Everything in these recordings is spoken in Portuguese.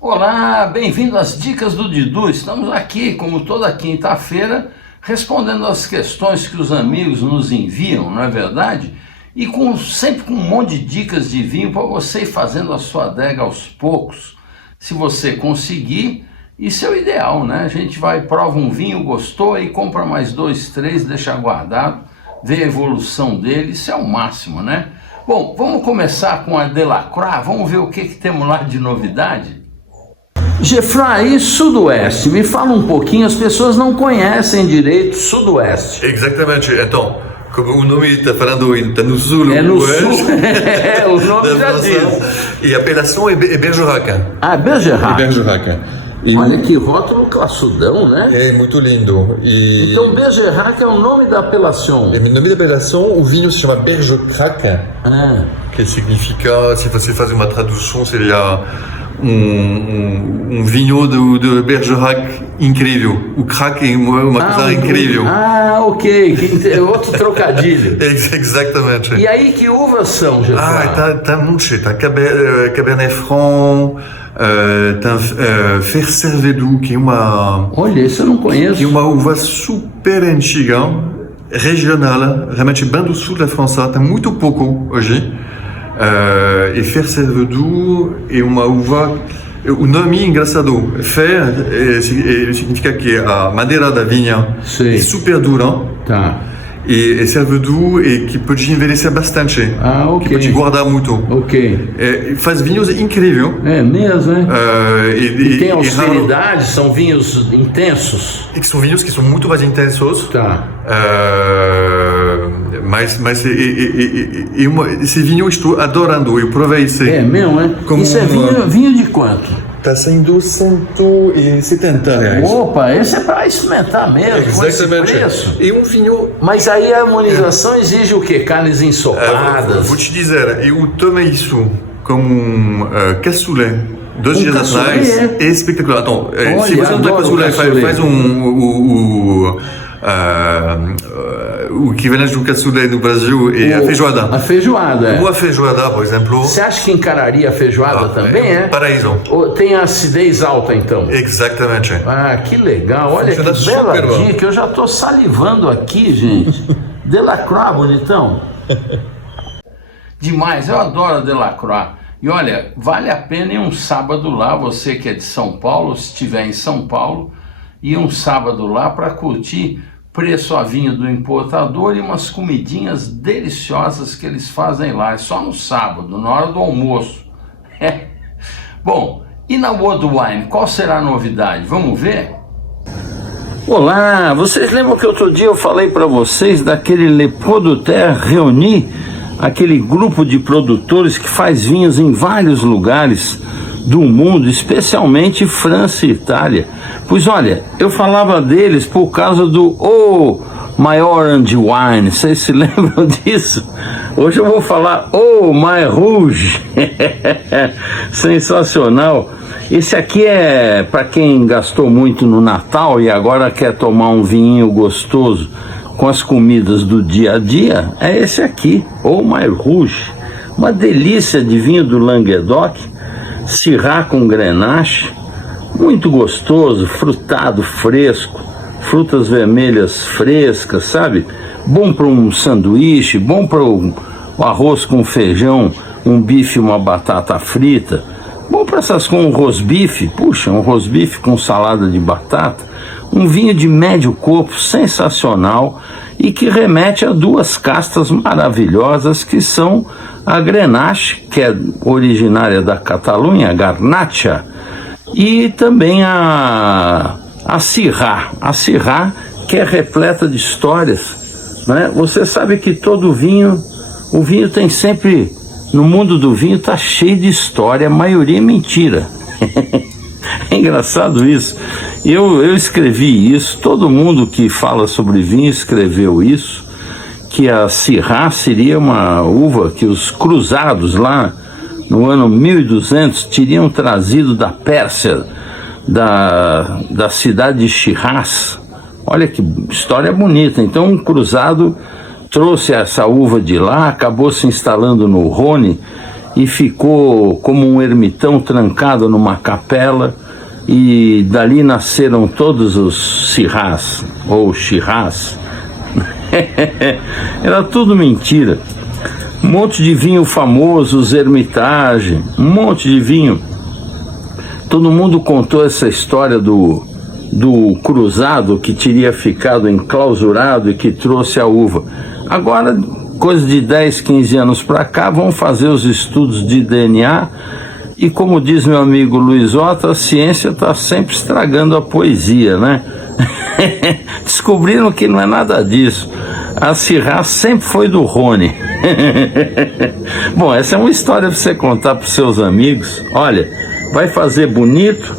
Olá, bem-vindo às Dicas do Didu. Estamos aqui, como toda quinta-feira, respondendo às questões que os amigos nos enviam, não é verdade? E sempre com um monte de dicas de vinho para você ir fazendo a sua adega aos poucos. Se você conseguir, isso é o ideal, né? A gente prova um vinho, gostou, aí compra mais 2, 3, deixa guardado, vê a evolução dele, isso é o máximo, né? Bom, vamos começar com a Delacroix, vamos ver o que temos lá de novidade? Geoffroy, e Sudoeste? Me fala um pouquinho, as pessoas não conhecem direito Sudoeste. Exatamente, então, como o nome está falando, está no sul, é no sul, o nome já diz. E a apelação é Bergerac. Ah, Bergerac. Bergerac. Olha que rótulo classudão, né? É muito lindo. Então Bergerac é o nome da apelação. O nome da apelação, o vinho se chama Bergerac, que significa, se você faz uma tradução, seria vinho de Bergerac incrível. O crack é uma coisa incrível. Ok, outro trocadilho. Exatamente. E aí, que uvas são, Geoffroy? Tá muito, tá Cabernet Franc, tem Fer Cervedoux, que é uma... Olha, isso eu não conheço. Que é uma uva super antiga, regional, realmente bem do sul da França, tem muito pouco hoje. E Fer Cervedoux é uma uva... O nome é engraçado. Fer significa que a madeira da vinha é super dura. Tá. E Cervedoux que pode envelhecer bastante. Ok. Que pode guardar muito. Ok. Faz vinhos incríveis. É mesmo, né? E tem austeridade, são vinhos intensos. E que são vinhos que são muito mais intensos. Tá. Mas esse vinho eu estou adorando, eu provei esse. É mesmo, né? Isso é vinho de quanto? Está saindo R$170. Opa, esse é para experimentar mesmo, com esse preço. E um vinho... Mas aí a harmonização exige o quê? Carnes ensopadas? Vou te dizer, eu tomei isso como cassoulet 2 dias atrás. É espetacular. Então, se você não tem cassoulet, faz o equivalente do cassoulet no Brasil é a feijoada. A feijoada, Uma feijoada, por exemplo. Você acha que encararia a feijoada também, é? Paraíso. Tem acidez alta, então? Exatamente. Que legal. Olha que bela dica. Eu já estou salivando aqui, gente. Delacroix, bonitão. Demais. Eu adoro a Delacroix. E olha, vale a pena ir um sábado lá, você que é de São Paulo, se estiver em São Paulo, ir um sábado lá para curtir preço a vinho do importador e umas comidinhas deliciosas que eles fazem lá. É só no sábado, na hora do almoço. Bom, e na World Wine, qual será a novidade? Vamos ver? Olá, vocês lembram que outro dia eu falei para vocês daquele Le Producteur Réunis, aquele grupo de produtores que faz vinhos em vários lugares do mundo, especialmente França e Itália. Pois olha, eu falava deles por causa do My Orange Wine, vocês se lembram disso? Hoje eu vou falar My Rouge. Sensacional. Esse aqui é para quem gastou muito no Natal e agora quer tomar um vinho gostoso com as comidas do dia a dia. É esse aqui, My Rouge. Uma delícia de vinho do Languedoc, Syrah com Grenache, muito gostoso, frutado, fresco, frutas vermelhas frescas, sabe? Bom para um sanduíche, bom para o arroz com feijão, um bife e uma batata frita, bom para essas com um rosbife, puxa, um rosbife com salada de batata, um vinho de médio corpo sensacional e que remete a 2 castas maravilhosas que são a Grenache, que é originária da Catalunha, Garnacha, e também a Syrah. A Syrah, que é repleta de histórias, né? Você sabe que todo vinho, o vinho tem sempre, no mundo do vinho está cheio de história, a maioria é mentira. É engraçado isso. Eu escrevi isso, todo mundo que fala sobre vinho escreveu isso, que a Syrah seria uma uva que os cruzados lá no ano 1200 teriam trazido da Pérsia, da cidade de Shiraz. Olha que história bonita. Então um cruzado trouxe essa uva de lá, acabou se instalando no Rhône e ficou como um ermitão trancado numa capela, e dali nasceram todos os Syrahs, ou Shiraz. Era tudo mentira. Um monte de vinho famoso, os Hermitage, um monte de vinho. Todo mundo contou essa história do cruzado que teria ficado enclausurado e que trouxe a uva. Agora, coisa de 10, 15 anos para cá, vão fazer os estudos de DNA e, como diz meu amigo Luiz Otto, a ciência está sempre estragando a poesia, né? Descobriram que não é nada disso. A Syrah sempre foi do Rhône. Bom, essa é uma história para você contar para os seus amigos. Olha, vai fazer bonito,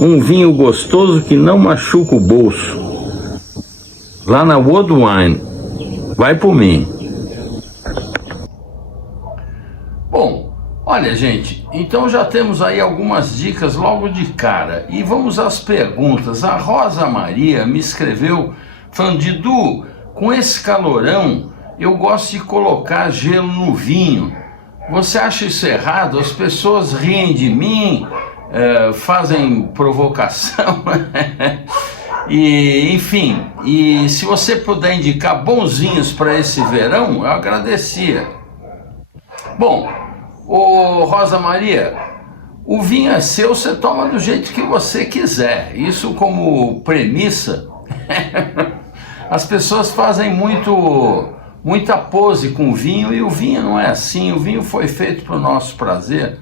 um vinho gostoso que não machuca o bolso. Lá na World Wine. Vai por mim. Bom, olha, gente, então já temos aí algumas dicas logo de cara. E vamos às perguntas. A Rosa Maria me escreveu falando: Didu, com esse calorão, eu gosto de colocar gelo no vinho. Você acha isso errado? As pessoas riem de mim, fazem provocação. E, enfim, e se você puder indicar bons vinhos para esse verão, eu agradecia. Bom, ô Rosa Maria, o vinho é seu, você toma do jeito que você quiser. Isso como premissa. As pessoas fazem muita pose com o vinho, e o vinho não é assim. O vinho foi feito para o nosso prazer.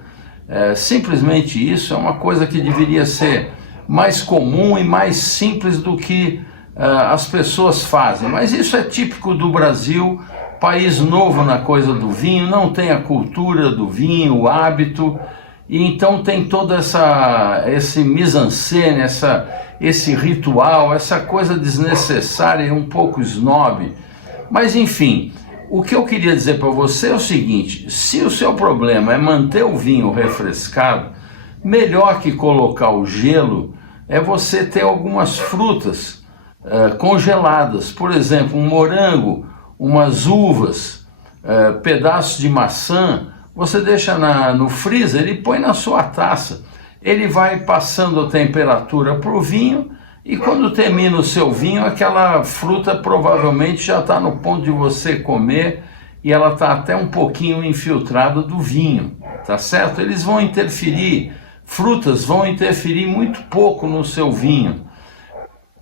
Simplesmente isso é uma coisa que deveria ser mais comum e mais simples do que as pessoas fazem. Mas isso é típico do Brasil, país novo na coisa do vinho, não tem a cultura do vinho, o hábito, e então tem toda esse mise-en-scène, esse ritual, essa coisa desnecessária e um pouco snob. Mas enfim, o que eu queria dizer para você é o seguinte: se o seu problema é manter o vinho refrescado, melhor que colocar o gelo é você ter algumas frutas congeladas. Por exemplo, um morango, umas uvas, pedaços de maçã. Você deixa no freezer e põe na sua taça. Ele vai passando a temperatura para o vinho, e quando termina o seu vinho, aquela fruta provavelmente já está no ponto de você comer, e ela está até um pouquinho infiltrada do vinho, tá certo? Eles vão interferir, frutas vão interferir muito pouco no seu vinho,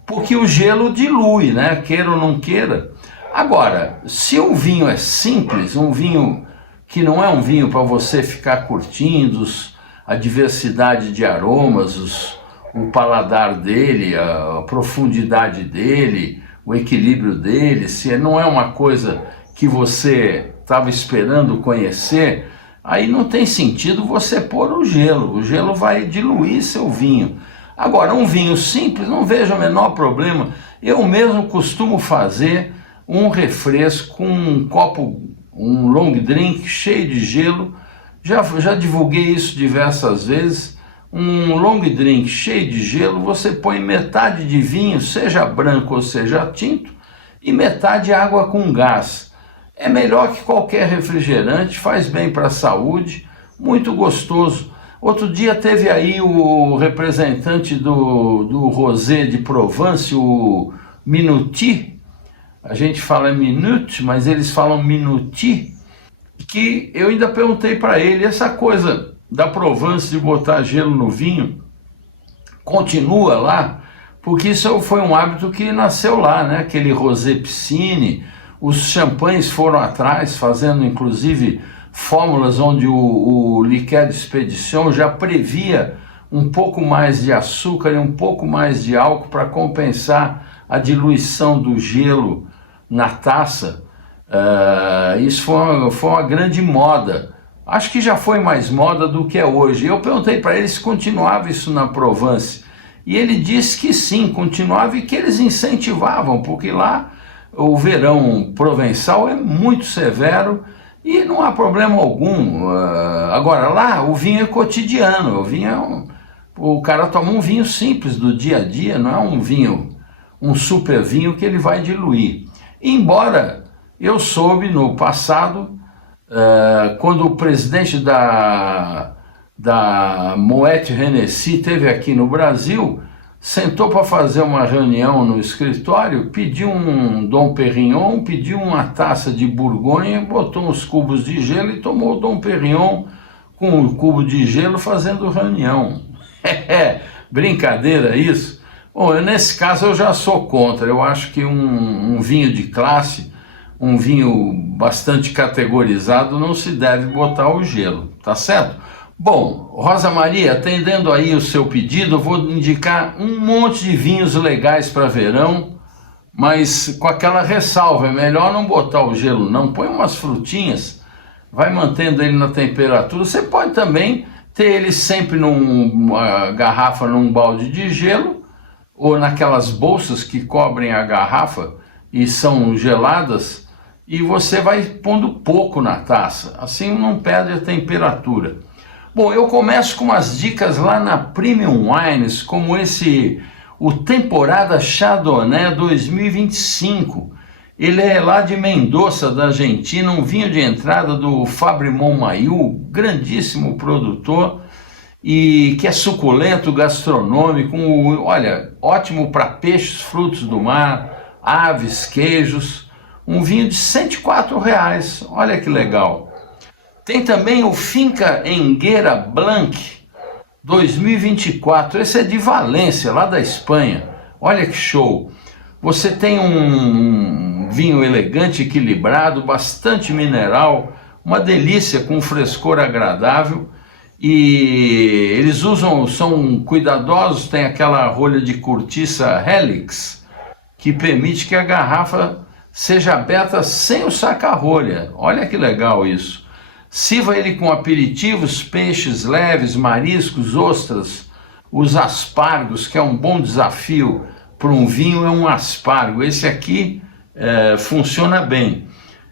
porque o gelo dilui, né? Queira ou não queira. Agora, se o vinho é simples, um vinho que não é um vinho para você ficar curtindo a diversidade de aromas, o paladar dele, a profundidade dele, o equilíbrio dele, se não é uma coisa que você estava esperando conhecer, aí não tem sentido você pôr o gelo vai diluir seu vinho. Agora, um vinho simples, não vejo o menor problema. Eu mesmo costumo fazer um refresco com um copo, um long drink cheio de gelo, já divulguei isso diversas vezes. Um long drink cheio de gelo, você põe metade de vinho, seja branco ou seja tinto, e metade água com gás. É melhor que qualquer refrigerante, faz bem para a saúde, muito gostoso. Outro dia teve aí o representante do Rosé de Provence, o Minuty. A gente fala minute, mas eles falam Minuty, que eu ainda perguntei para ele, essa coisa da Provence de botar gelo no vinho continua lá? Porque isso foi um hábito que nasceu lá, né? Aquele Rosé Piscine, os champanhes foram atrás, fazendo inclusive fórmulas onde o Liqueur d'Expédition já previa um pouco mais de açúcar e um pouco mais de álcool para compensar a diluição do gelo na taça. Isso foi uma grande moda. Acho que já foi mais moda do que é hoje. Eu perguntei para ele se continuava isso na Provence, e ele disse que sim, continuava, e que eles incentivavam, porque lá o verão provençal é muito severo e não há problema algum. Agora, lá o vinho é cotidiano, o vinho o cara toma um vinho simples do dia a dia, não é um vinho, um super vinho que ele vai diluir. Embora Eu soube no passado, quando o presidente da Moet Hennessy esteve aqui no Brasil, sentou para fazer uma reunião no escritório, pediu um Dom Perignon, pediu uma taça de Borgonha, botou uns cubos de gelo e tomou o Dom Perignon com um cubo de gelo fazendo reunião. Brincadeira isso? Bom, nesse caso eu já sou contra. Eu acho que um vinho de classe, um vinho bastante categorizado, não se deve botar o gelo, tá certo? Bom, Rosa Maria, atendendo aí o seu pedido, eu vou indicar um monte de vinhos legais para verão, mas com aquela ressalva, é melhor não botar o gelo não, põe umas frutinhas, vai mantendo ele na temperatura. Você pode também ter ele sempre numa garrafa, num balde de gelo, ou naquelas bolsas que cobrem a garrafa e são geladas, e você vai pondo pouco na taça, assim não perde a temperatura. Bom, eu começo com umas dicas lá na Premium Wines, como o Temporada Chardonnay 2025. Ele é lá de Mendoza, da Argentina, um vinho de entrada do Fabre Montmayou, grandíssimo produtor, e que é suculento, gastronômico, olha, ótimo para peixes, frutos do mar, aves, queijos, um vinho de R$104, olha que legal. Tem também o Finca Enguera Blanc 2024, esse é de Valência, lá da Espanha, olha que show. Você tem um vinho elegante, equilibrado, bastante mineral, uma delícia com um frescor agradável, e eles são cuidadosos, tem aquela rolha de cortiça Helix, que permite que a garrafa seja aberta sem o saca-rolha, olha que legal isso. Sirva ele com aperitivos, peixes leves, mariscos, ostras, os aspargos, que é um bom desafio para um vinho, é um aspargo. Esse aqui funciona bem.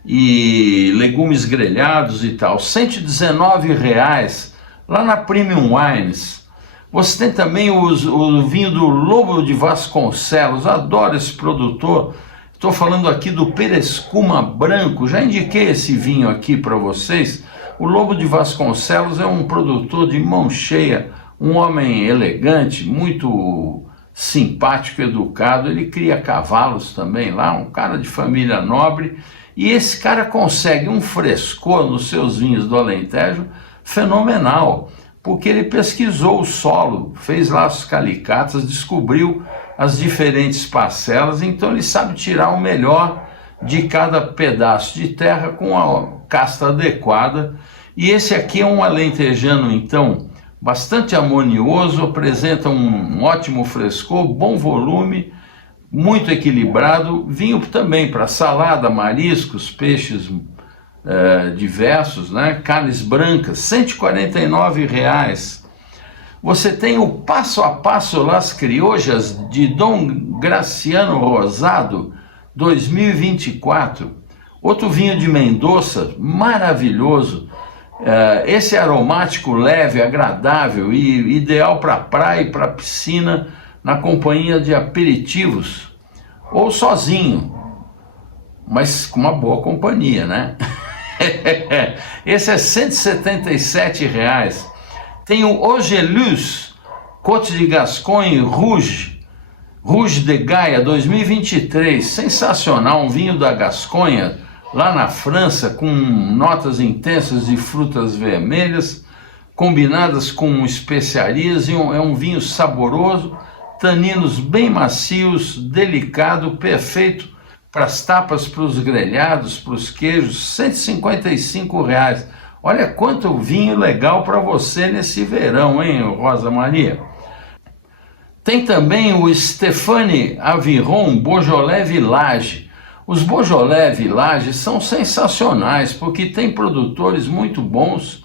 E legumes grelhados e tal. R$119 lá na Premium Wines. Você tem também o vinho do Lobo de Vasconcelos. Adoro esse produtor. Estou falando aqui do Perescuma Branco, já indiquei esse vinho aqui para vocês. O Lobo de Vasconcelos é um produtor de mão cheia, um homem elegante, muito simpático, educado. Ele cria cavalos também lá, um cara de família nobre. E esse cara consegue um frescor nos seus vinhos do Alentejo fenomenal, porque ele pesquisou o solo, fez lá as calicatas, descobriu as diferentes parcelas, então ele sabe tirar o melhor de cada pedaço de terra com a casta adequada. E esse aqui é um alentejano, então, bastante harmonioso, apresenta um ótimo frescor, bom volume, muito equilibrado, vinho também para salada, mariscos, peixes diversos, né? Carnes brancas, R$149. Você tem o Passo a Passo Las Criojas de Dom Graciano Rosado 2024, outro vinho de Mendoza, maravilhoso. Esse é aromático, leve, agradável e ideal para praia e para piscina, na companhia de aperitivos ou sozinho, mas com uma boa companhia, né? Esse é R$177. Tem o Augelus Côte de Gascogne Rouge de Gaia 2023, sensacional, um vinho da Gasconha, lá na França, com notas intensas de frutas vermelhas, combinadas com especiarias, e é um vinho saboroso, taninos bem macios, delicado, perfeito para as tapas, para os grelhados, para os queijos, R$155. Olha quanto vinho legal para você nesse verão, hein, Rosa Maria? Tem também o Stéphane Aviron Beaujolais Village. Os Beaujolais Village são sensacionais, porque tem produtores muito bons,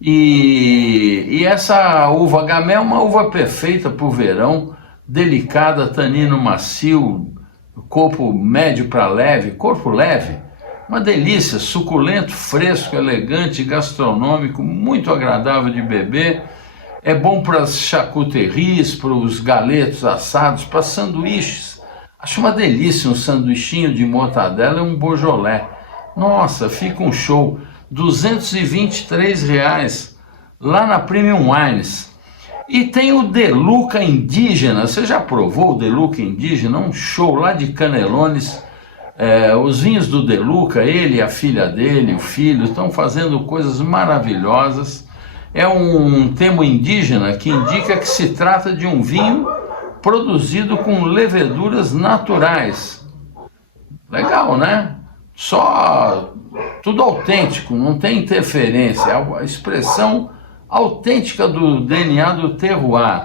e essa uva gamay é uma uva perfeita para o verão, delicada, tanino macio, corpo médio para leve, corpo leve. Uma delícia, suculento, fresco, elegante, gastronômico, muito agradável de beber. É bom para as charcuteries, para os galetos assados, para sanduíches. Acho uma delícia um sanduichinho de mortadela e um Beaujolais. Nossa, fica um show. R$ 223 lá na Premium Wines. E tem o De Luca Indígena. Você já provou o De Luca Indígena? Um show lá de Canelones. Os vinhos do De Luca, ele, a filha dele, o filho, estão fazendo coisas maravilhosas. É um termo indígena que indica que se trata de um vinho produzido com leveduras naturais. Legal, né? Só tudo autêntico, não tem interferência, é a expressão autêntica do DNA do terroir.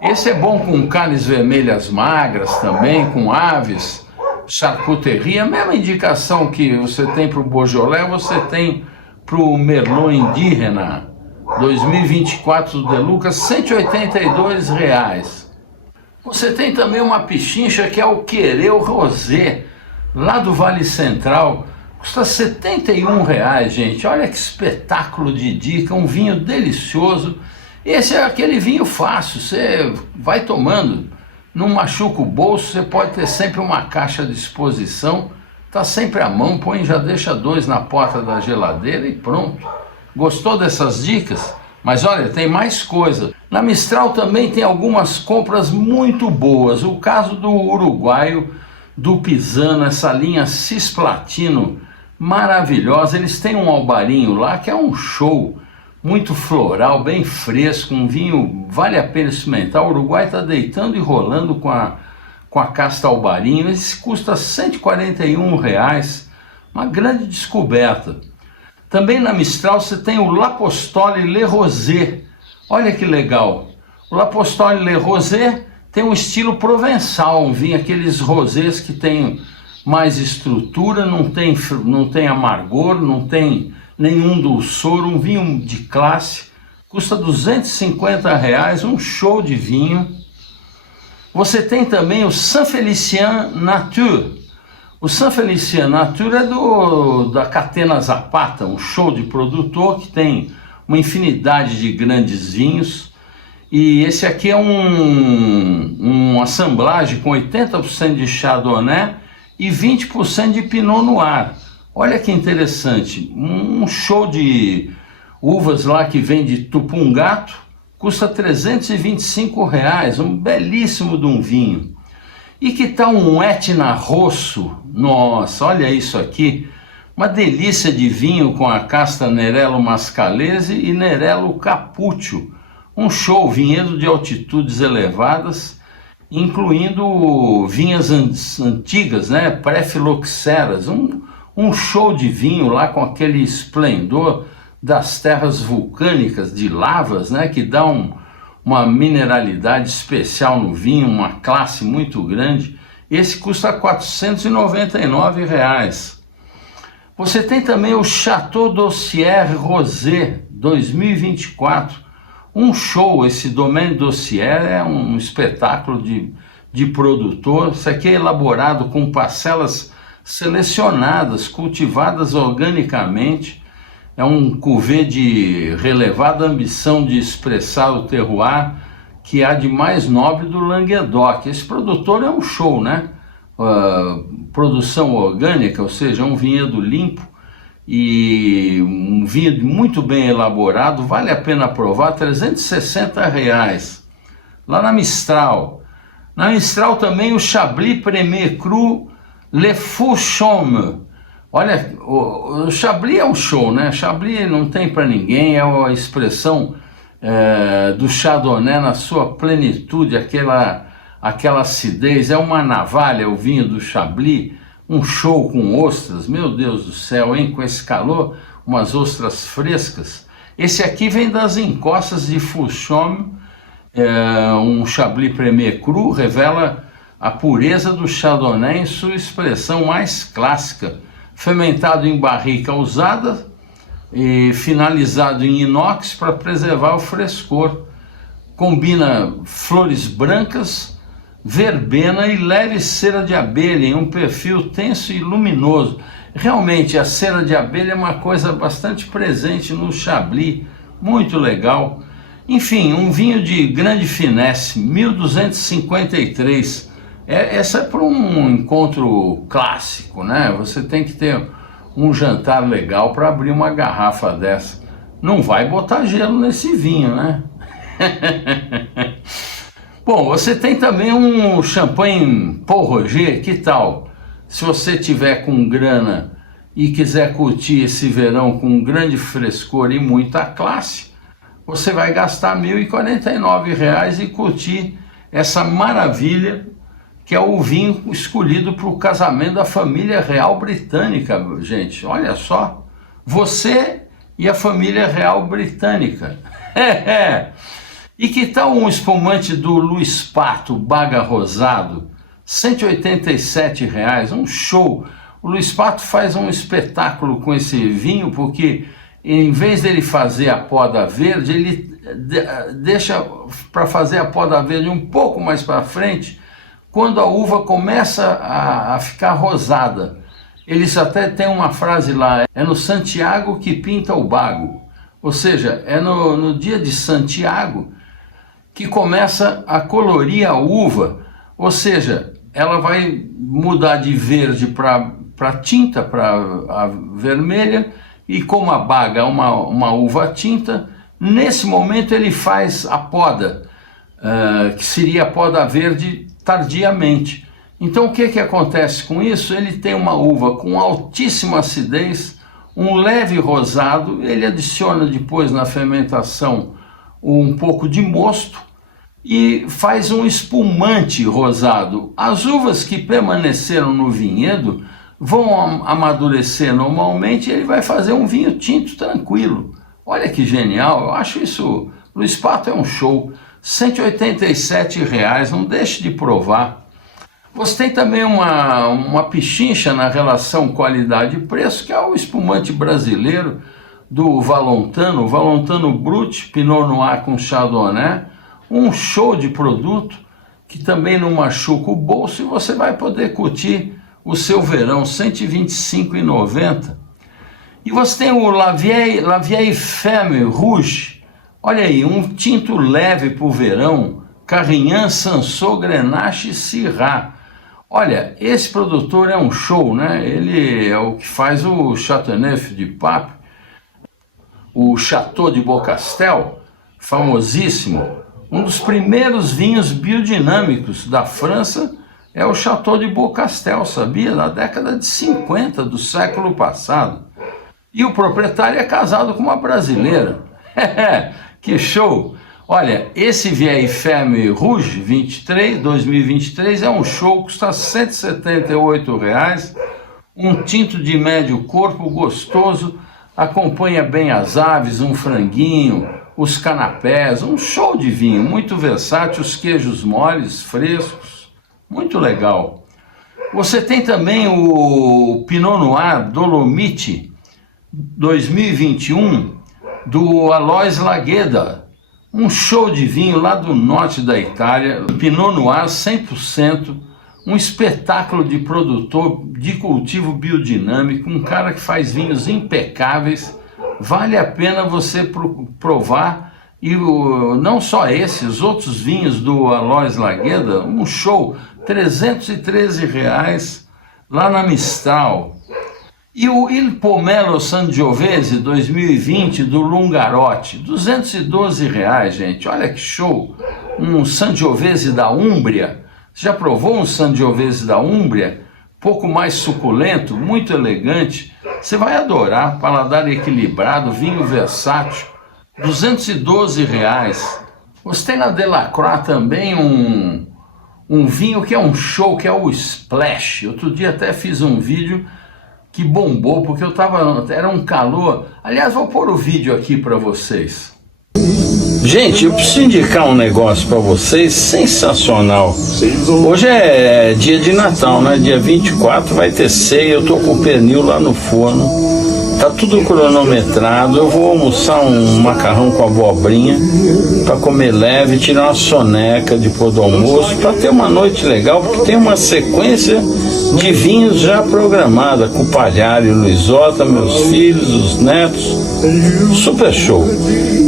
Esse é bom com carnes vermelhas magras também, com aves, charcuterie. A mesma indicação que você tem para o Beaujolais, você tem para o Merlot Indígena 2024 do De Luca, R$ 182. Você tem também uma pichincha que é o Quereu Rosé, lá do Vale Central, custa R$ 71, gente. Olha que espetáculo de dica, um vinho delicioso. Esse é aquele vinho fácil, você vai tomando, não machuca o bolso, você pode ter sempre uma caixa à disposição, tá sempre à mão, põe, já deixa 2 na porta da geladeira e pronto. Gostou dessas dicas? Mas olha, tem mais coisa. Na Mistral também tem algumas compras muito boas. O caso do uruguaio, do Pisano, essa linha Cisplatino maravilhosa. Eles têm um albarinho lá que é um show, muito floral, bem fresco, um vinho vale a pena experimentar. O Uruguai está deitando e rolando com a casta albarinho. Esse custa R$ 141, uma grande descoberta. Também na Mistral você tem o L'Apostole Le Rosé. Olha que legal. O L'Apostole Le Rosé tem um estilo provençal, um vinho, aqueles rosés que tem mais estrutura, não tem amargor, não tem nenhum dulçor, um vinho de classe, custa R$ 250, um show de vinho. Você tem também o Saint-Félicien Nature. O Saint-Félicien Nature é da Catena Zapata, um show de produtor que tem uma infinidade de grandes vinhos. E esse aqui é uma assemblagem com 80% de Chardonnay e 20% de Pinot Noir. Olha que interessante, um show de uvas lá que vem de Tupungato, custa R$ 325, um belíssimo de um vinho. E que tal um Etna Rosso? Nossa, olha isso aqui, uma delícia de vinho com a casta Nerello Mascalese e Nerello Capuccio. Um show, vinhedo de altitudes elevadas, incluindo vinhas antigas, né, pré-filoxeras, um show de vinho lá com aquele esplendor das terras vulcânicas, de lavas, né, que dá uma mineralidade especial no vinho, uma classe muito grande. Esse custa R$ 499. Você tem também o Chateau d'Ossier Rosé 2024, um show. Esse Domaine d'Ossier é um espetáculo de produtor. Isso aqui é elaborado com parcelas selecionadas, cultivadas organicamente. É um cuvê de relevada ambição de expressar o terroir que há de mais nobre do Languedoc. Esse produtor é um show, né? Produção orgânica, ou seja, um vinhedo limpo e um vinho muito bem elaborado, vale a pena provar, R$ 360. Lá na Mistral. Na Mistral também o Chablis Premier Cru Le Fou Chaume. Olha, o Chablis é um show, né? Chablis não tem para ninguém, é a expressão do Chardonnay na sua plenitude, aquela acidez, é uma navalha o vinho do Chablis, um show com ostras, meu Deus do céu, hein? Com esse calor, umas ostras frescas. Esse aqui vem das encostas de Fouchaume, um Chablis Premier Cru, revela a pureza do Chardonnay em sua expressão mais clássica, fermentado em barrica usada e finalizado em inox para preservar o frescor. Combina flores brancas, verbena e leve cera de abelha em um perfil tenso e luminoso. Realmente a cera de abelha é uma coisa bastante presente no Chablis, muito legal. Enfim, um vinho de grande finesse, 1253. Essa é para um encontro clássico, né? Você tem que ter um jantar legal para abrir uma garrafa dessa. Não vai botar gelo nesse vinho, né? Bom, você tem também um champanhe Paul Roger, que tal? Se você tiver com grana e quiser curtir esse verão com grande frescor e muita classe, você vai gastar R$ 1.049 e curtir essa maravilha que é o vinho escolhido para o casamento da família real britânica, gente. Olha só, você e a família real britânica. E que tal um espumante do Luiz Pato, Baga Rosado, R$ 187, um show. O Luiz Pato faz um espetáculo com esse vinho, porque em vez dele fazer a poda verde, ele deixa para fazer a poda verde um pouco mais para frente, quando a uva começa a ficar rosada. Eles até têm uma frase lá, é no Santiago que pinta o bago. Ou seja, é no dia de Santiago que começa a colorir a uva, ou seja, ela vai mudar de verde para tinta, para vermelha, e como a baga é uma uva tinta, nesse momento ele faz a poda, que seria a poda verde tardiamente. Então o que acontece com isso? Ele tem uma uva com altíssima acidez, um leve rosado, ele adiciona depois na fermentação um pouco de mosto e faz um espumante rosado. As uvas que permaneceram no vinhedo vão amadurecer normalmente e ele vai fazer um vinho tinto tranquilo. Olha que genial, eu acho isso, Luiz Pato é um show. R$ 187, não deixe de provar. Você tem também uma pichincha na relação qualidade-preço, que é o espumante brasileiro do Valontano, Valontano Brut, Pinot Noir com Chardonnay, um show de produto que também não machuca o bolso e você vai poder curtir o seu verão, R$ 125,90. E você tem o La Vieille Femme Rouge, olha aí, um tinto leve para o verão, Carignan, Sanso, Grenache e Syrah. Olha, esse produtor é um show, né? Ele é o que faz o Chateauneuf du Pape, o Chateau de Beaucastel, famosíssimo. Um dos primeiros vinhos biodinâmicos da França é o Chateau de Beaucastel, sabia? Na década de 50 do século passado. E o proprietário é casado com uma brasileira. Que show! Olha, esse Vieille Femme Rouge 2023 é um show, custa R$ 178, um tinto de médio corpo gostoso, acompanha bem as aves, um franguinho, os canapés, um show de vinho, muito versátil, os queijos moles, frescos, muito legal. Você tem também o Pinot Noir Dolomite 2021 do Alois Lagueda, um show de vinho lá do norte da Itália, Pinot Noir 100%, um espetáculo de produtor de cultivo biodinâmico, um cara que faz vinhos impecáveis, vale a pena você provar, e não só esses, outros vinhos do Alois Lagueda, um show, R$ 313 lá na Mistral. E o Il Pomelo Sangiovese 2020 do Lungarote, R$ 212, gente, olha que show, um Sangiovese da Úmbria. Você já provou um Sangiovese da Úmbria? Pouco mais suculento, muito elegante, você vai adorar, paladar equilibrado, vinho versátil, R$ 212. Você tem na Delacroix também um vinho que é um show, que é o Splash. Outro dia até fiz um vídeo que bombou, porque era um calor. Aliás, vou pôr o vídeo aqui para vocês. Gente, eu preciso indicar um negócio para vocês sensacional. Hoje é dia de Natal, né? Dia 24 vai ter ceia, eu tô com o pernil lá no forno. Tá tudo cronometrado, eu vou almoçar um macarrão com abobrinha para comer leve, tirar uma soneca depois do almoço, para ter uma noite legal, porque tem uma sequência de vinhos já programada, com o Palhares, Luizota, meus filhos, os netos, super show.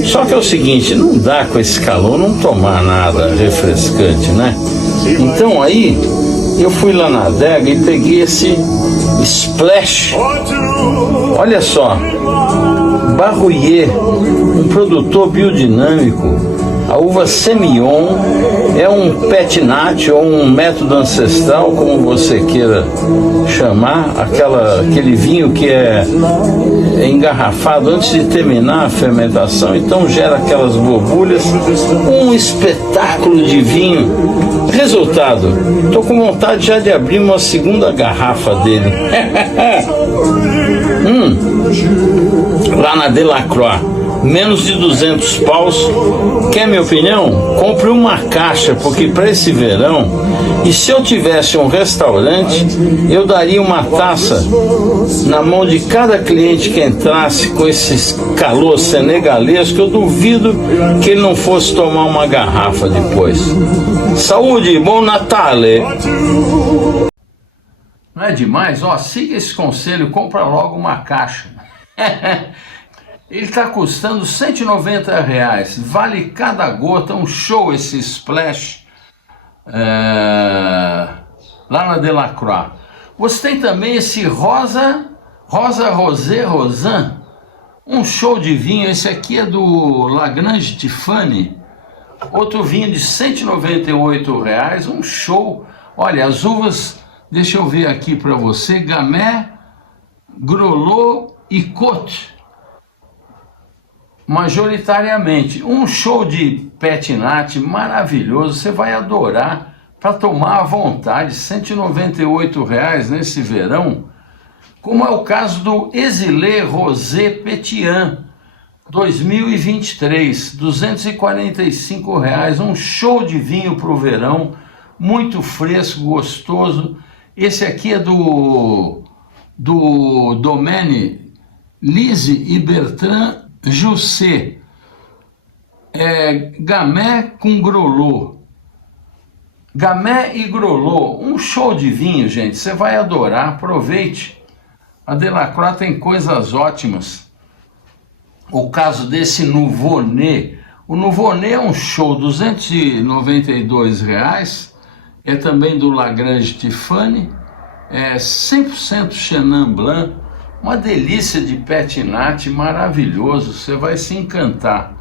Só que é o seguinte, não dá com esse calor não tomar nada refrescante, né? Então aí eu fui lá na adega e peguei esse Splash. Olha só, Barruyer, um produtor biodinâmico. A uva Semillon é um petinat ou um método ancestral, como você queira chamar, aquele vinho que é engarrafado antes de terminar a fermentação, então gera aquelas borbulhas, um espetáculo de vinho. Resultado, estou com vontade já de abrir uma segunda garrafa dele. Lá na Delacroix, menos de 200 paus. Quer minha opinião? Compre uma caixa, porque para esse verão, e se eu tivesse um restaurante, eu daria uma taça na mão de cada cliente que entrasse com esse calor senegalês, que eu duvido que ele não fosse tomar uma garrafa depois. Saúde, bom Natal! Não é demais? Ó, siga esse conselho, compra logo uma caixa. Ele está custando R$190, vale cada gota, um show esse Splash, lá na Delacroix. Você tem também esse Rosa Rosé Rosan, um show de vinho. Esse aqui é do Lagrange Tiffany, outro vinho de R$198, um show. Olha, as uvas, deixa eu ver aqui para você, Gamay, Grolot e Côte, majoritariamente. Um show de petinat maravilhoso, você vai adorar, para tomar à vontade, R$198 nesse verão, como é o caso do Exilé Rosé Pétillant 2023, R$245, um show de vinho para o verão, muito fresco, gostoso. Esse aqui é do Domaine Lise e Bertrand Jousset, Gamay com Grolot. Gamay e Grolot, um show de vinho, gente, você vai adorar, aproveite. A Delacroix tem coisas ótimas. O caso desse Nouveau-Né, o Nouveau-Né é um show, R$292, é também do Lagrange Tiffany, é 100% Chenin Blanc, uma delícia de petinat, maravilhoso, você vai se encantar.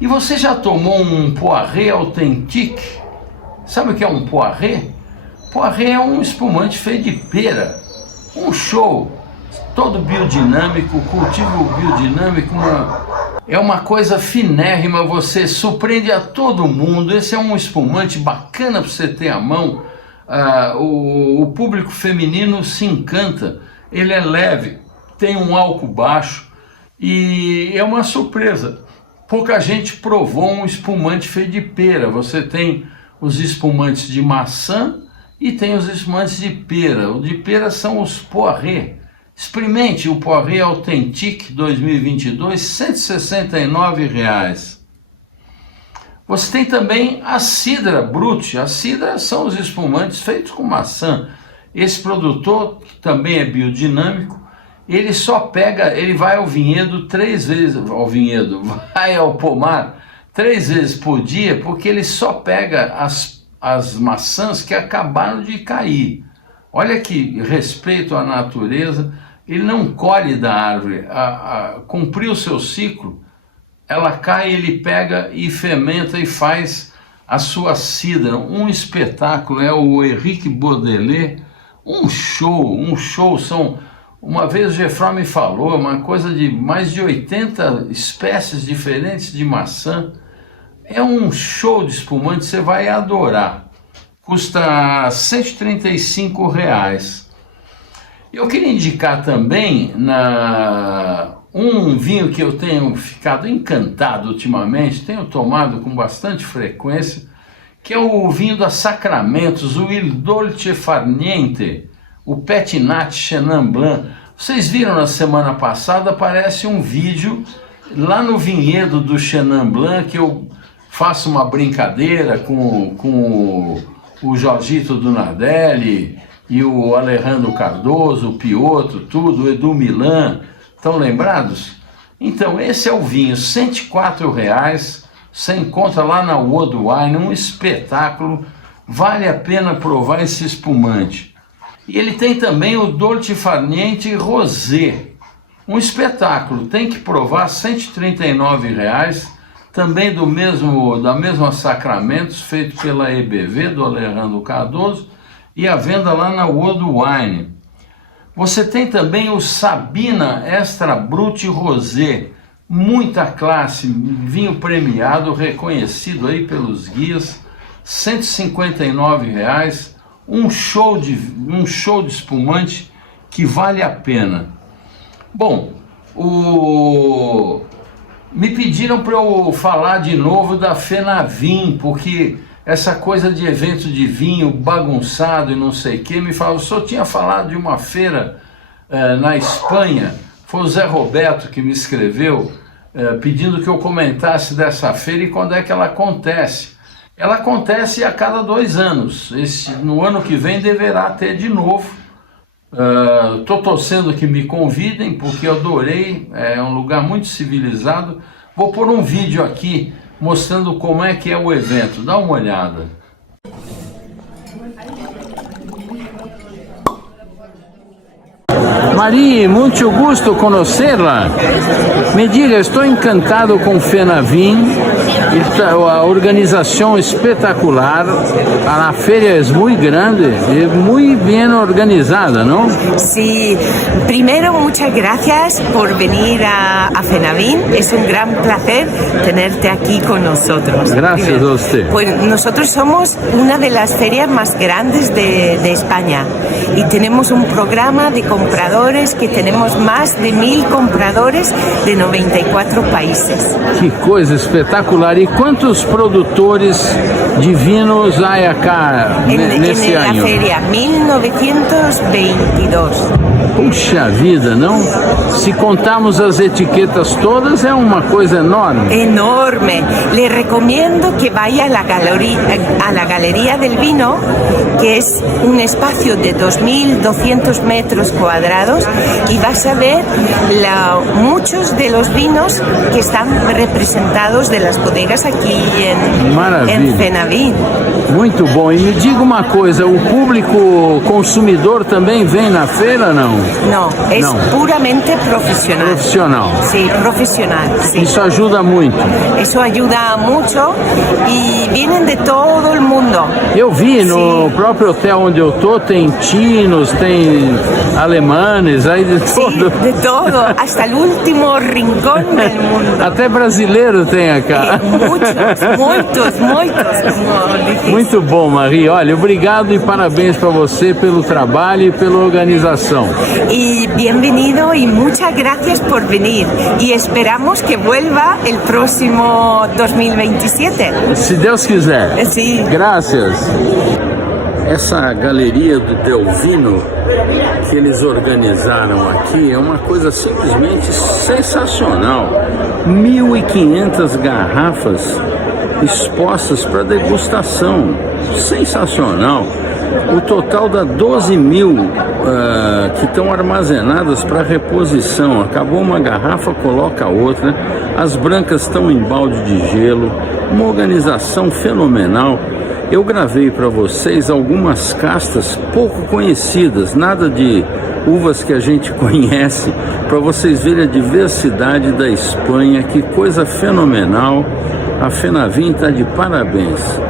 E você já tomou um Poiré Authentique? Sabe o que é um Poiré? Poiré é um espumante feito de pera, um show, todo biodinâmico, cultivo biodinâmico, é uma coisa finérrima, você surpreende a todo mundo. Esse é um espumante bacana para você ter à mão, o público feminino se encanta. Ele é leve, tem um álcool baixo e é uma surpresa. Pouca gente provou um espumante feito de pera. Você tem os espumantes de maçã e tem os espumantes de pera. O de pera são os Poiré. Experimente o Poiré Authentique 2022, R$169. Você tem também a Cidra Brut. A Cidra são os espumantes feitos com maçã. Esse produtor, que também é biodinâmico, ele vai ao vinhedo 3 vezes, vai ao pomar 3 vezes por dia, porque ele só pega as maçãs que acabaram de cair. Olha que respeito à natureza, ele não colhe da árvore, cumpriu o seu ciclo, ela cai, ele pega e fermenta e faz a sua cidra, um espetáculo. É o Henrique Baudelaire, um show, uma vez o Geoffroy me falou, uma coisa de mais de 80 espécies diferentes de maçã. É um show de espumante, você vai adorar. Custa R$135. Eu queria indicar também um vinho que eu tenho ficado encantado ultimamente, tenho tomado com bastante frequência, que é o vinho da Sacramentos, o Il Dolce Far Niente, o Petinat Chenin Blanc. Vocês viram na semana passada, aparece um vídeo lá no vinhedo do Chenin Blanc, que eu faço uma brincadeira com o Jorgito Donardelli e o Alejandro Cardoso, o Piotr, tudo, o Edu Milan. Estão lembrados? Então, esse é o vinho, R$104, você encontra lá na World Wine, um espetáculo, vale a pena provar esse espumante. E ele tem também o Dolce Far Niente Rosé, um espetáculo, tem que provar, R$ 139, também da mesma Sacramentos, feito pela EBV, do Alejandro Cardoso, e à venda lá na World Wine. Você tem também o Sabina Extra Brut Rosé, muita classe, vinho premiado, reconhecido aí pelos guias, R$ 159, um show de espumante que vale a pena. Bom, me pediram para eu falar de novo da FENAVIN, porque essa coisa de evento de vinho bagunçado e não sei o que, me falaram, o senhor tinha falado de uma feira na Espanha, foi o Zé Roberto que me escreveu, pedindo que eu comentasse dessa feira e quando é que ela acontece. Ela acontece a cada 2 anos, no ano que vem deverá ter de novo. Estou torcendo que me convidem, porque eu adorei, é um lugar muito civilizado. Vou pôr um vídeo aqui mostrando como é que é o evento, dá uma olhada. Maria, muito gusto conhecê-la. Me diga, estou encantado com FENAVIN, a organização espetacular, a feira é muito grande e muito bem organizada, ¿no? Sí, primero muchas gracias por venir a FENAVIN, es un gran placer tenerte aquí con nosotros. Gracias a usted. Pues nosotros somos una de las ferias más grandes de España y tenemos un programa de compradores que tenemos más de 1000 compradores de 94 países. Que coisa espetacular! E quantos produtores de vinos há cá nesse ano? En la feria, 1922. Puxa vida, não? Se contarmos as etiquetas todas, é uma coisa enorme. Enorme. Le recomiendo que vaya a la Galería del Vino, que es un espacio de 2.200 metros cuadrados, y vas a ver muchos de los vinos que están representados de las bodegas aquí en FENAVIN. Muito bom. E me diga uma coisa, o público consumidor também vem na feira, não? No, es puramente profesional. Profissional. Sí, profesional. Sí. Isso ajuda muito. Eso ayuda mucho y vienen de todo el mundo. Eu vi no próprio hotel onde eu tô, tem chinos, tem alemães, aí de todo. Sí, de todo, hasta el último rincón del mundo. Até brasileiro tem acá. Muitos. Muito bom, Maria. Olha, obrigado e parabéns para você pelo trabalho e pela organização. Y bienvenido y muchas gracias por venir. Y esperamos que vuelva el próximo 2027. Se Deus quiser. Sí. Graças. Essa galeria do Delvino que eles organizaram aqui é uma coisa simplesmente sensacional. 1.500 garrafas expostas para degustação. Sensacional. O total dá 12.000 que estão armazenadas para reposição. Acabou uma garrafa, coloca outra. As brancas estão em balde de gelo. Uma organização fenomenal. Eu gravei para vocês algumas castas pouco conhecidas, nada de uvas que a gente conhece, para vocês verem a diversidade da Espanha. Que coisa fenomenal. A FENAVIN está de parabéns.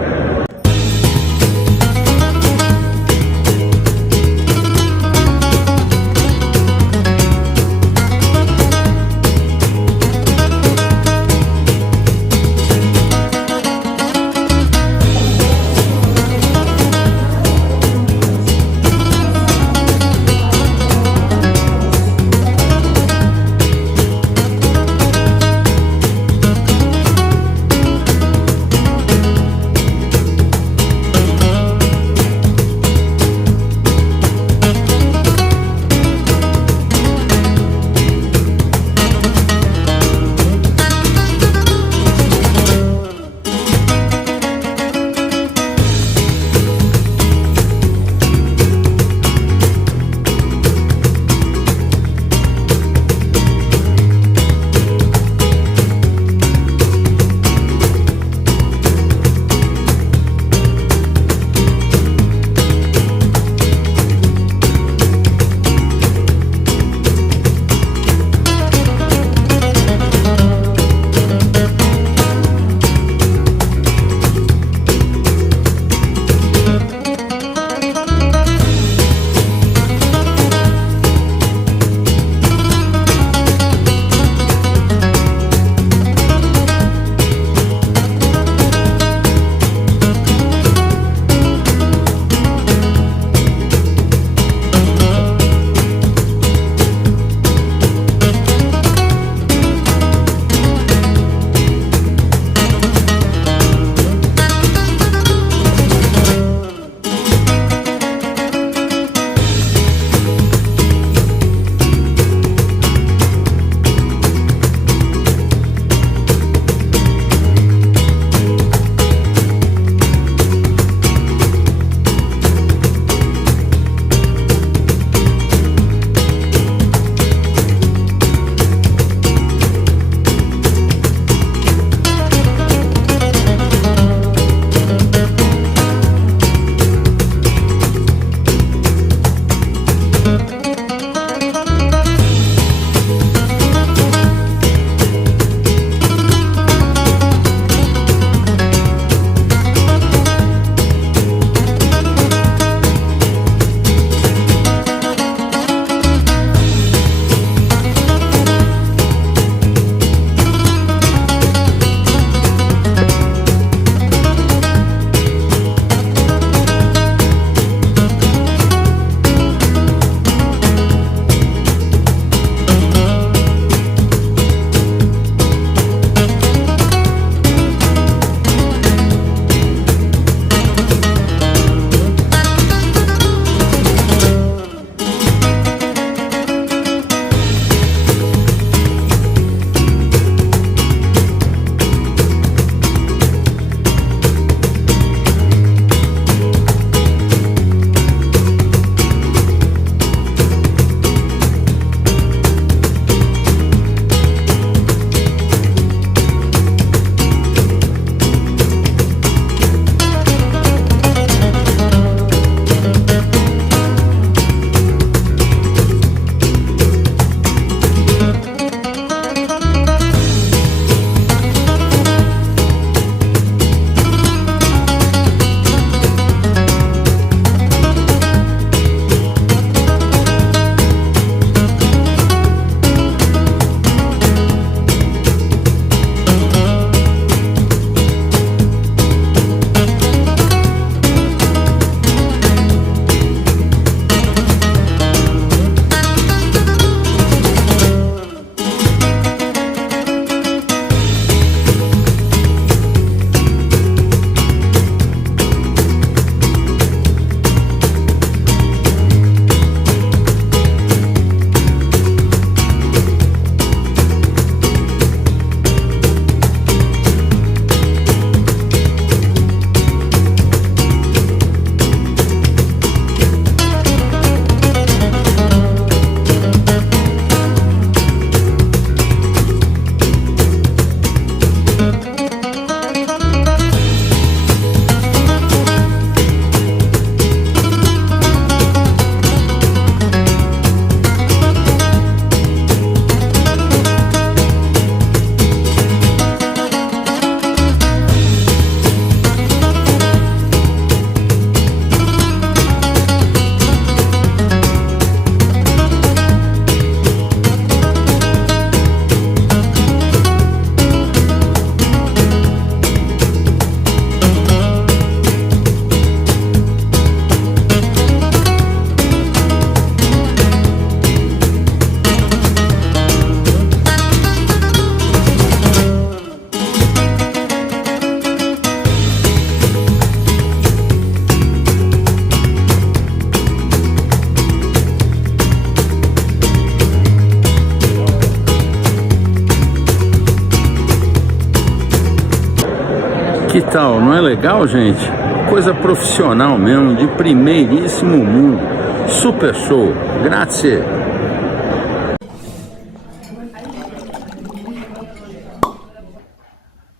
Que tal? Não é legal, gente? Coisa profissional mesmo, de primeiríssimo mundo. Super show. Grazie.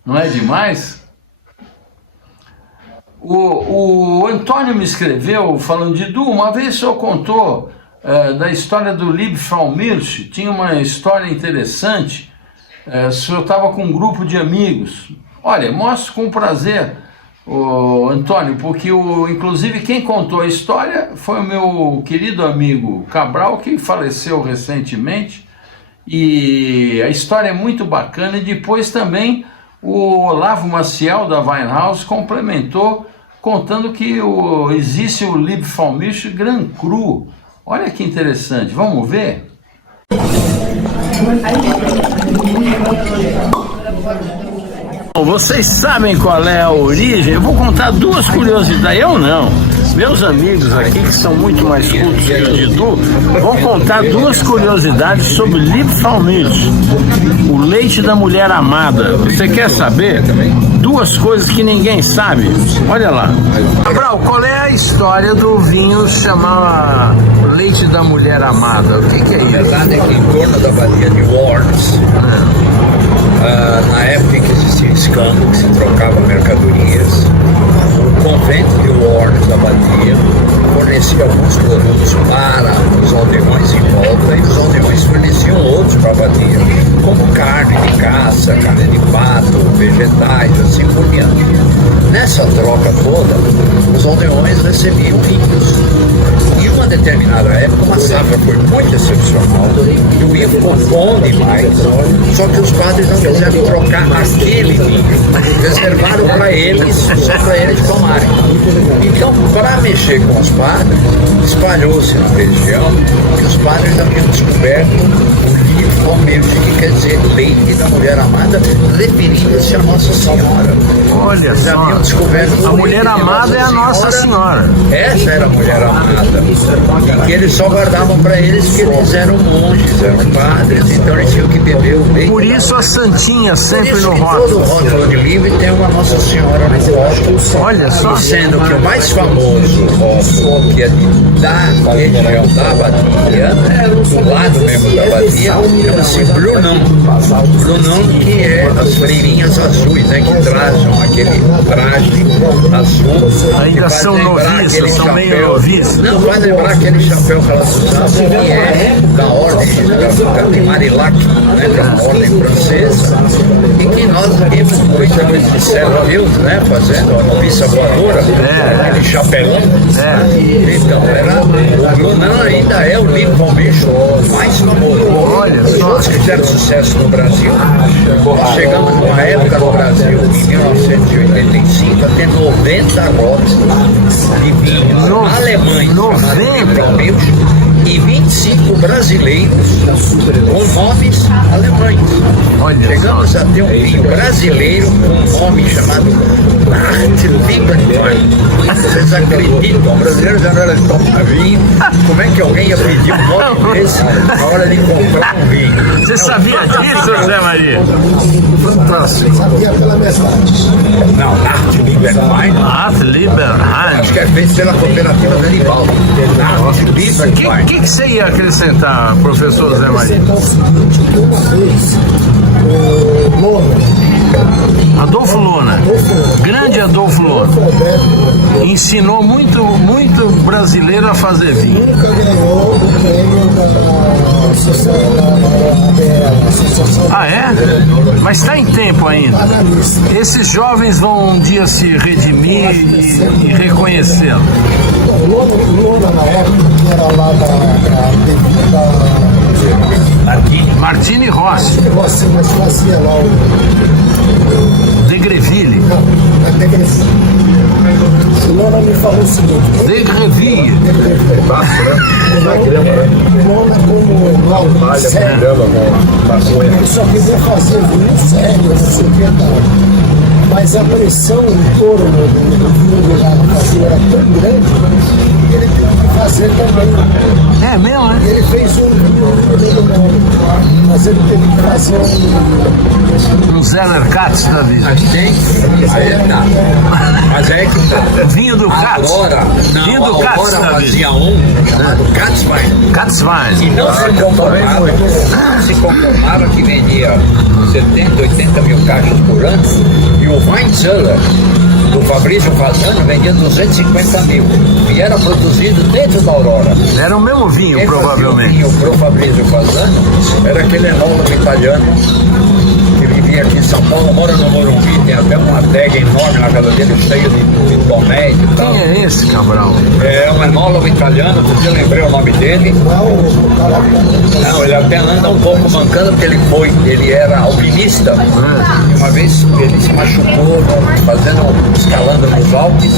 Não é demais? O Antônio me escreveu falando de Edu, uma vez o senhor contou da história do Liebfraumilch, tinha uma história interessante, o senhor estava com um grupo de amigos. Olha, mostro com prazer, Antônio, porque inclusive quem contou a história foi o meu querido amigo Cabral, que faleceu recentemente, e a história é muito bacana, e depois também o Olavo Maciel da Winehouse complementou contando que existe o Liebfraumilch Grand Cru. Olha que interessante, vamos ver? Vocês sabem qual é a origem? Eu vou contar duas curiosidades, eu não. Meus amigos aqui, que são muito mais cultos que o Didu, vão contar duas curiosidades sobre Liebfraumilch, o leite da mulher amada. Você quer saber? Duas coisas que ninguém sabe. Olha lá. Cabral, qual é a história do vinho chamar leite da mulher amada? O que é isso? A verdade é que em torno da abadia de Worms, na época em que existia escambo, que se trocava mercadorias, o convento de Worms da abadia fornecia alguns produtos para os aldeões em volta, e os aldeões forneciam outros para a abadia, como carne de caça, carne de pato, vegetais, assim por diante. Nessa troca toda, os aldeões recebiam vinhos. Em uma determinada época, uma safra foi muito excepcional, e o vinho ficou bom demais, só que os padres não quiseram trocar aquele vinho, reservaram para eles, só para eles tomarem. Então, para mexer com os padres, espalhou-se na região que os padres haviam descoberto o Liebfraumilch, que quer dizer leite da mulher amada, referindo-se a Nossa Senhora. Olha Eles só, haviam descoberto a mulher amada é a Nossa Senhora. Essa era a mulher amada, e que eles só guardavam para eles que eles eram monges, eram padres, então eles tinham que beber o leite. Por isso a santinha sempre no Todo rótulo. rótulo de livro tem uma Nossa Senhora no rótulo. Olha só. Sendo que o mais famoso rótulo, que é da região da abadia, do lado mesmo da abadia, chama-se Brunão. Brunão, que é as freirinhas azuis, né, que trazem aquele traje azul. Ainda são noviços, são meio noviços. Não, vai lembrar aquele chapéu que elas usavam, que é da ordem de Marillac, né, da ordem francesa, e que nós vimos muita coisa de Serra-Hills, né, fazendo a noviça voadora, aquele chapelão. Então, o Brunão ainda é o Liebfraumilch mais famoso. Olha só. Todos que fizeram sucesso no Brasil. Nós chegamos numa época no Brasil, em 1985, a ter 90 rótulos de vinhos alemães, 90? E 25 brasileiros com nomes alemães. Olha, chegamos a ter um vinho brasileiro com um nome chamado Nachtliebenwein. Vocês acreditam? O brasileiro já não era de tomar vinho. Como é que alguém ia pedir um nome desse na hora de comprar um vinho? Você sabia disso, Zé Maria? Fantástico. Sabia pela metade. Não, Nachtliebenwein. Nachtliebenwein. Acho que é feito pela cooperativa Danival. Nachtliebenwein. O que você ia acrescentar, professor Zé Maria? Então, o seguinte, uma vez, o Lona, Adolfo Lona, grande Adolfo Lona, ensinou muito brasileiro a fazer vinho. nunca ganhou o prêmio da Associação. Ah, é? Mas está em tempo ainda. Esses jovens vão um dia se redimir e reconhecê-lo. O Lona, na época, que era lá da Martini Rossi, mas fazia lá o de Greville. de Greville. O Lona me falou o seguinte: De Greville. Lona, como lá sério, ele só queria fazer vinho sério, 50 anos. Mas a pressão em torno do vinho lá no Brasil era tão grande que ele teve que fazer também. É mesmo, né? Ele fez um vinho, mas ele teve que fazer um Berner Katz da vida. Mas tem, aí tá. Mas é que tá. Vinho do Katz. Agora, não, Vinho do Katz agora da vida. fazia chamado Katzwein. Katzwein. E não se conformava que vendia 70, 80 mil caixas por ano, e o Weinzeller do Fabrício Fasano vendia 250 mil. E era produzido dentro da Aurora. Era o mesmo vinho, Quem provavelmente. fazia o vinho pro Fabrício Fasano era aquele enólogo italiano que vivia aqui em São Paulo, mora no Morumbi, tem até uma adega enorme na casa dele, cheia de tomé e tal. Quem é esse, Cabral? É um enólogo italiano, eu lembrei o nome dele. Não, ele até anda um pouco mancando porque ele era alpinista. E uma vez ele se machucou escalando nos Alpes.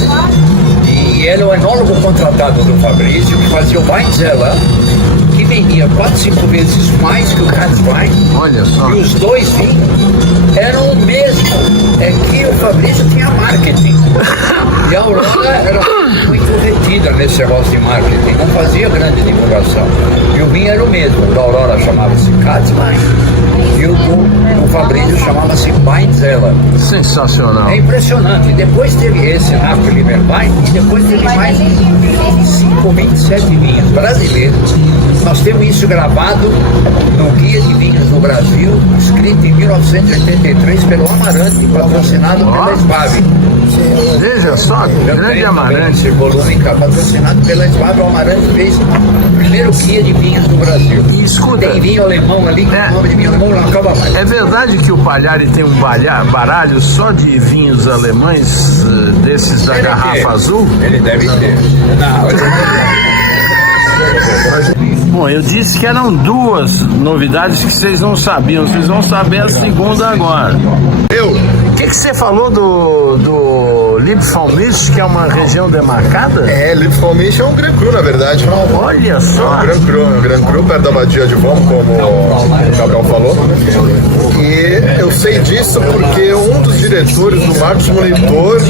E ele é o enólogo contratado do Fabrício, que fazia o Weinzeller, que vendia 4, 5 vezes mais que o Katzwein. Olha só. E os dois vinhos eram o mesmo. É que o Fabrício tinha marketing. E a Aurora era muito retida nesse negócio de marketing, não fazia grande divulgação. E o vinho era o mesmo. O da Aurora chamava-se Katzwein e o do Fabrício chamava-se Weinzeller. Sensacional. É impressionante. Depois teve esse Nacht-Lieberwein e depois teve mais 25 ou 27 vinhos brasileiros. Nós temos isso gravado no Guia de Vinhos do Brasil, escrito em 1983 pelo Amarante, patrocinado pela SBAV. Veja só, grande Amarante. Esse volume patrocinado pela SBAV, o Amarante fez o primeiro Guia de Vinhos do Brasil. E escuta, tem vinho alemão ali, que o nome de vinho alemão não acaba mais. É verdade que o Palhari tem um baralho só de vinhos alemães, desses da garrafa azul? Ele deve ter. Não, ele Bom, eu disse que eram duas novidades que vocês não sabiam. Vocês vão saber a segunda agora. O que você falou do Liebfraumilch, que é uma região demarcada? Liebfraumilch é um Grand Cru, na verdade. Olha só. É um Grand Cru perto da Abadia de Vom, como o Cabral falou. E eu sei disso porque um dos diretores do Marcos Monitor,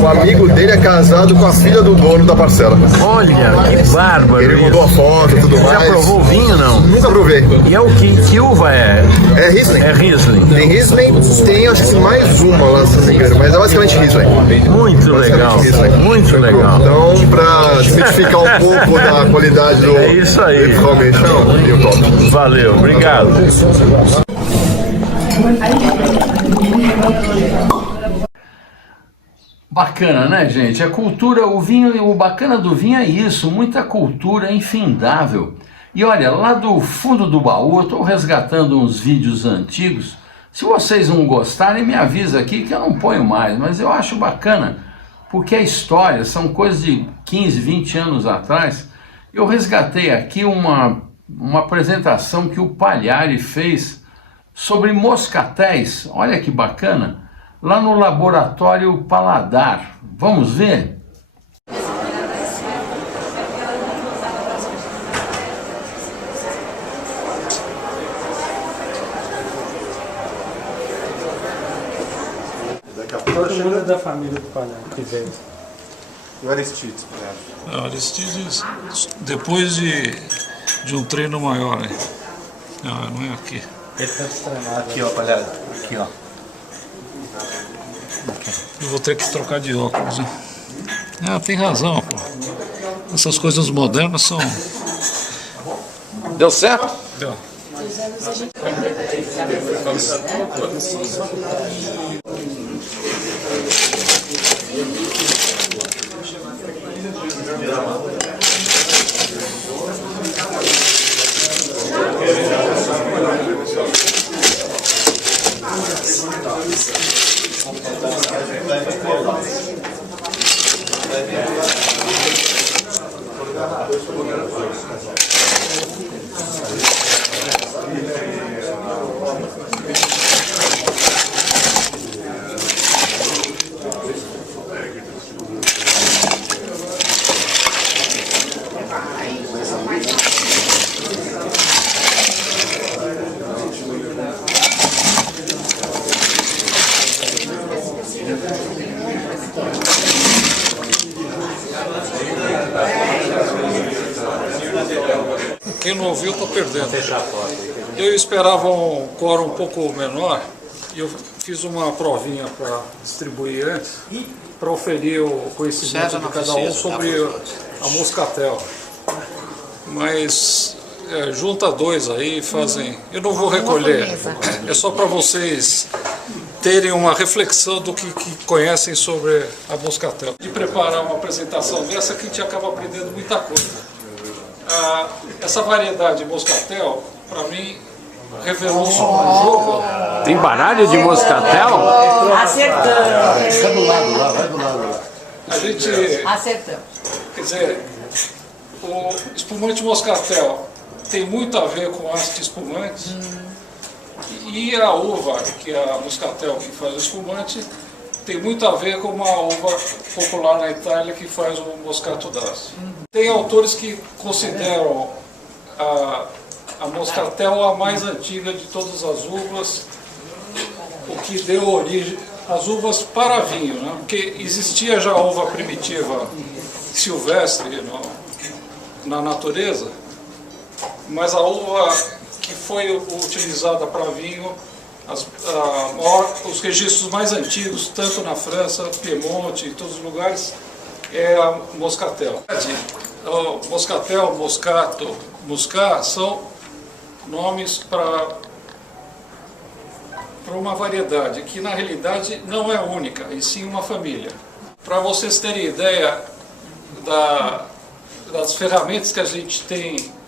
o amigo dele é casado com a filha do dono da parcela. Olha, que bárbaro. Ele mandou a foto e tudo mais. Já provou o vinho, não? Nunca provei. E é o que uva é? É Riesling. É Riesling. Tem Riesling, tem acho que mais uma lá, se não me engano, mas é basicamente Riesling. Muito legal, muito legal. Então, para desmitificar um pouco da qualidade do É isso aí. Liebfraumilch, é um top. Valeu, obrigado. Bacana, né, gente? A cultura, o vinho, o bacana do vinho é isso, muita cultura infindável. E olha, lá do fundo do baú, eu estou resgatando uns vídeos antigos. Se vocês não gostarem, me avisa aqui que eu não ponho mais, mas eu acho bacana, porque a história, são coisas de 15, 20 anos atrás. Eu resgatei aqui uma apresentação que o Palhari fez sobre moscatéis, olha que bacana, lá no Laboratório Paladar. Vamos ver? Todo mundo é da família do Palhari que veio. E o Aristides? Aristides, depois de um treino maior, né? Não é aqui. Ele foi treinado. Aqui, ó, Palhari. Aqui, ó. Eu vou ter que trocar de óculos, né? Tem razão, pô. Essas coisas modernas são... Deu certo? Deu. Quem não ouviu está perdendo. Eu esperava um coro um pouco menor, eu fiz uma provinha para distribuir antes, para oferir o conhecimento de cada um sobre a Moscatel. Mas junta dois aí e fazem... Eu não vou recolher, é só para vocês terem uma reflexão do que conhecem sobre a Moscatel. De preparar uma apresentação dessa, que a gente acaba aprendendo muita coisa. Essa variedade de Moscatel, para mim, revelou sobre o jogo. Tem baralho de Moscatel? Acertamos. Vai do lado lá, vai do lado lá. A gente... Acertamos. Quer dizer, o espumante Moscatel tem muito a ver com haste espumante. E a uva, que é a Moscatel que faz o espumante, tem muito a ver com uma uva popular na Itália que faz o Moscato d'Asti. Tem autores que consideram a Moscatel a mais antiga de todas as uvas, o que deu origem às uvas para vinho, né? Porque existia já a uva primitiva silvestre na natureza, mas a uva que foi utilizada para vinho, os registros mais antigos, tanto na França, Piemonte e todos os lugares, é a Moscatel. Moscatel, Moscato, Muscat são nomes para uma variedade que na realidade não é única, e sim uma família. Para vocês terem ideia das ferramentas que a gente tem,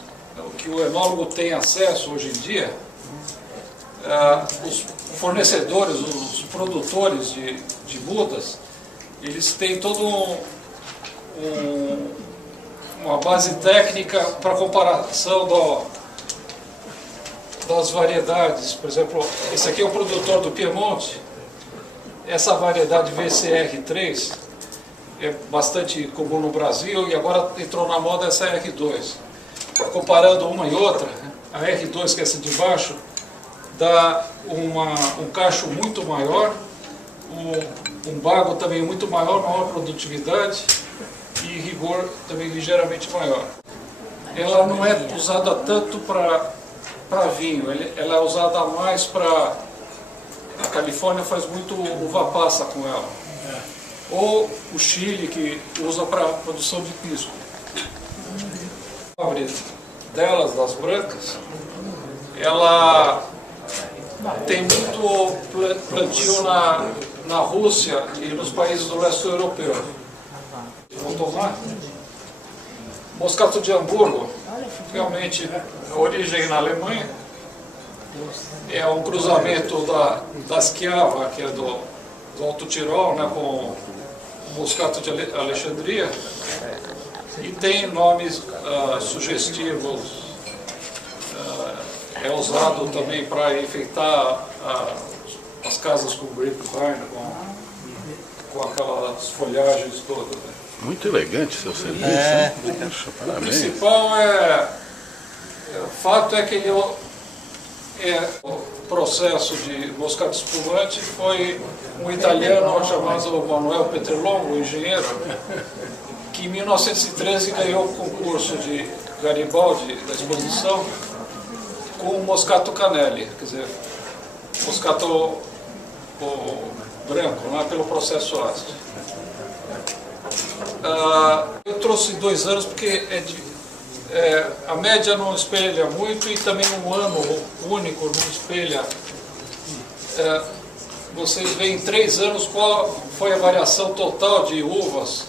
que o enólogo tem acesso hoje em dia, os fornecedores, os produtores de mudas, eles têm todo uma base técnica para comparação das variedades. Por exemplo, esse aqui é o produtor do Piemonte, essa variedade VCR3 é bastante comum no Brasil e agora entrou na moda essa R2. Comparando uma e outra, a R2, que é essa de baixo, dá um cacho muito maior, um bago também muito maior produtividade e rigor também ligeiramente maior. Ela não é usada tanto para vinho, ela é usada mais para... A Califórnia faz muito uva passa com ela. Ou o Chile, que usa para produção de pisco. A fábrica delas, das brancas, ela tem muito plantio na Rússia e nos países do leste europeu. Vamos tomar? Moscato de Hamburgo, realmente a origem na Alemanha, é um cruzamento da Schiava, que é do Alto Tirol, né, com o Moscato de Alexandria, e tem nomes sugestivos, é usado também para enfeitar as casas com grapevine, com aquelas folhagens todas. Né? Muito elegante seu serviço, né? Poxa, O parabéns. principal o fato é que o processo de moscato espumante foi um italiano chamado Manuel Petrolongo, engenheiro, que em 1913 ganhou o concurso de Garibaldi da exposição com o Moscato Canelli, quer dizer, moscato branco, não é pelo processo ácido. Eu trouxe 2 anos porque a média não espelha muito e também um ano único não espelha. Vocês veem em 3 anos qual foi a variação total de uvas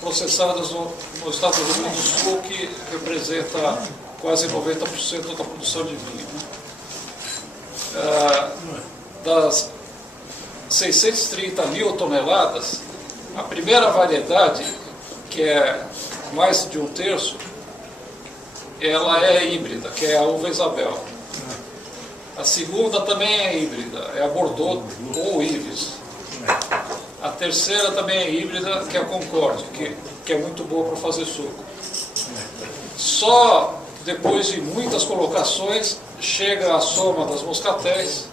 processadas no estado do Rio Grande do Sul, que representa quase 90% da produção de vinho. Das 630 mil toneladas, a primeira variedade, que é mais de 1/3, ela é híbrida, que é a uva Isabel. A segunda também é híbrida, é a Bordeaux ou Ives. A terceira também é híbrida, que é a Concorde, que é muito boa para fazer suco. Só depois de muitas colocações chega a soma das moscatéis,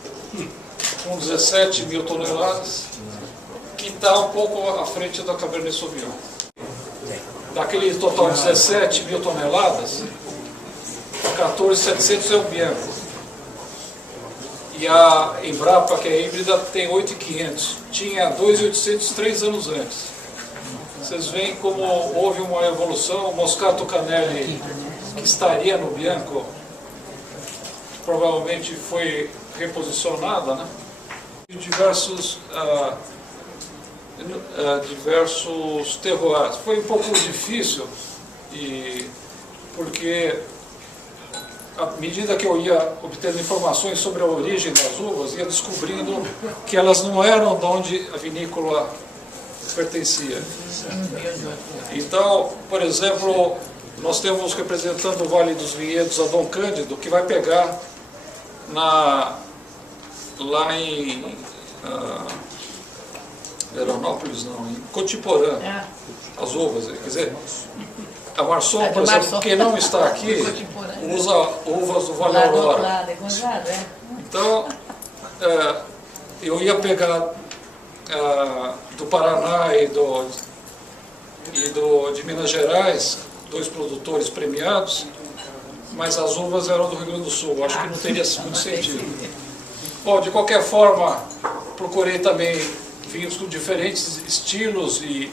com 17 mil toneladas, que está um pouco à frente da Cabernet Sauvignon. Daquele total de 17 mil toneladas, 14.700 é o Bianco. E a Embrapa, que é híbrida, tem 8.500. Tinha 2.800 3 anos antes. Vocês veem como houve uma evolução. O Moscato Canelli, que estaria no Bianco, provavelmente foi reposicionada, né? E diversos terroirs. Foi um pouco difícil, porque à medida que eu ia obtendo informações sobre a origem das uvas, ia descobrindo que elas não eram de onde a vinícola pertencia. Então, por exemplo, nós temos representando o Vale dos Vinhedos a Dom Cândido, que vai pegar lá em Veranópolis, não, em Cotiporã, as uvas, quer dizer, a Marçom, por exemplo, quem não está aqui, usa uvas do Vale Aurora. Então, eu ia pegar do Paraná de Minas Gerais, 2 produtores premiados, mas as uvas eram do Rio Grande do Sul, acho que não teria muito sentido. Bom, de qualquer forma, procurei também vinhos com diferentes estilos e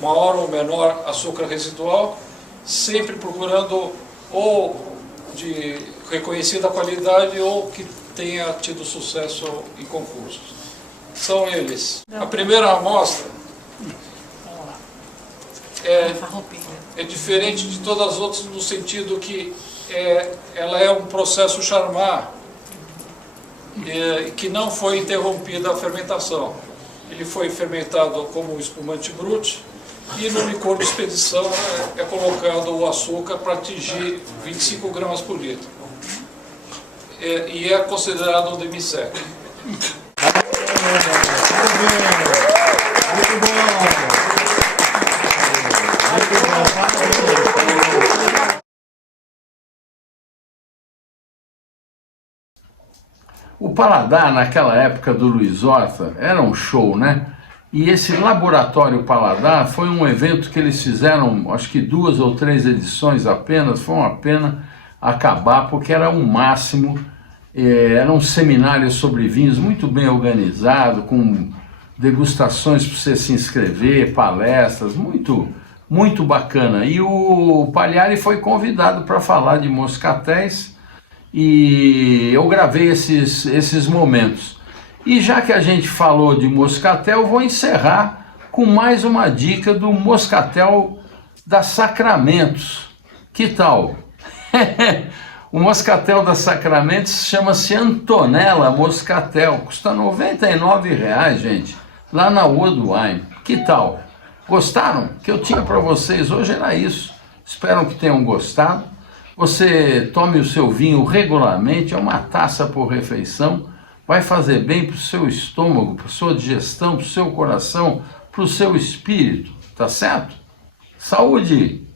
maior ou menor açúcar residual, sempre procurando ou de reconhecida qualidade ou que tenha tido sucesso em concursos. São eles. A primeira amostra é diferente de todas as outras no sentido que ela é um processo Charmat, que não foi interrompida a fermentação. Ele foi fermentado como um espumante brut e no licor de expedição é colocado o açúcar para atingir 25 gramas por litro. E é considerado um demi-sec. O paladar, naquela época do Luiz Horta, era um show, né? E esse Laboratório Paladar foi um evento que eles fizeram, acho que 2 ou 3 edições apenas. Foi uma pena acabar, porque era o máximo. Era um seminário sobre vinhos muito bem organizado, com degustações para você se inscrever, palestras, muito, muito bacana. E o Pagliari foi convidado para falar de moscatéis, e eu gravei esses momentos. E já que a gente falou de moscatel, eu vou encerrar com mais uma dica do moscatel da Sacramentos. Que tal? O moscatel da Sacramentos chama-se Antonella Moscatel, custa R$ 99,00, gente, lá na Wood Wine. Que tal? Gostaram? O que eu tinha para vocês hoje era isso. Espero que tenham gostado. Você tome o seu vinho regularmente, é uma taça por refeição, vai fazer bem para o seu estômago, para a sua digestão, para o seu coração, para o seu espírito, tá certo? Saúde!